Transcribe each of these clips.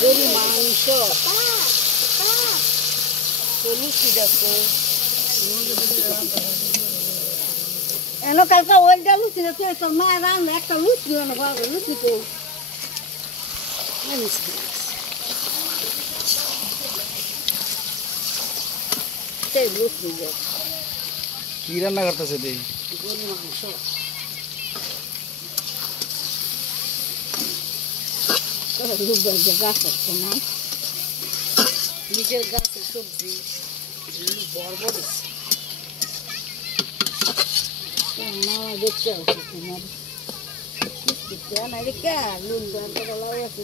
গরু মাংস লুচি দেখো এনো কালকে ওইটা লুচি না তোর মা রান্না একটা লুচি না বাবা লুচি তো লুচি কি রান্না করতেছে তুই? গরু মাংস গাছ আছে না নিজের গাছের সবজি বরবর মামা দেখতে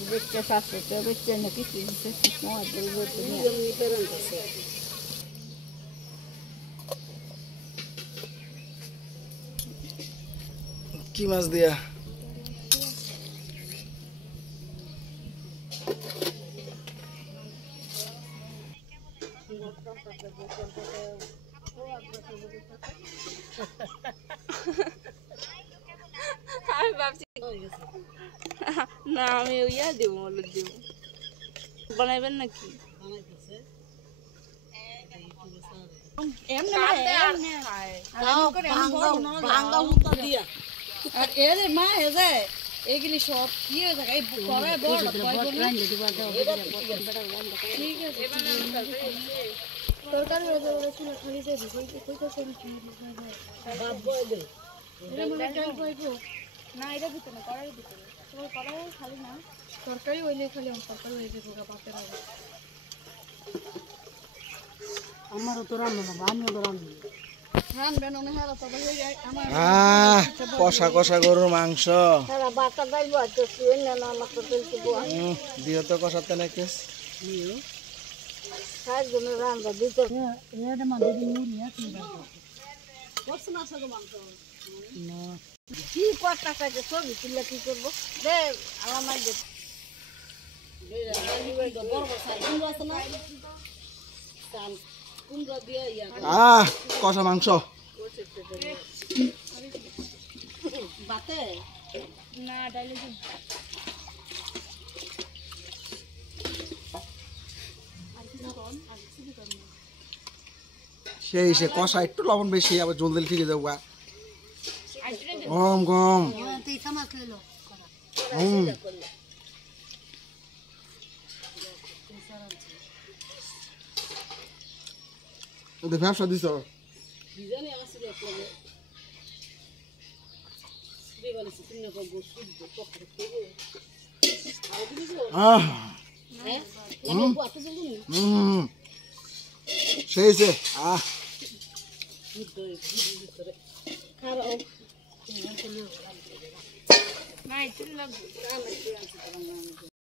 দেখতে শাশুড়ি দেখতে না কিছু কি মাছ দিয়া? আমি ভাবছি না আমি ইয়া দেব হলুদ দেব বানাইবেন নাকি মা হেজে এইগুলি সব কি হয়ে থাকে না এটা ভিতরে কড়াই ভিতরে তোমার কড়াই খালি না তরকারি হইলে খালি তরকারি হয়ে যাবে বাপের আমারও তো রান্না না আমিও তো রান্না কষা কষা গরুর মাংস বাচ্চা যাইব দিও তো কষাতে নাকি রান্না দিতে কি কটা খাইতে ছবি তুললে কি করবো দে আমার মাই দে কষা মাংস বাতে না ডাইলে সেই সে কষা একটু লবণ বেশি আবার জলদি ঠিক যাবো গম গম ব্যবসা দিছ সেই সে না একটু লাগবে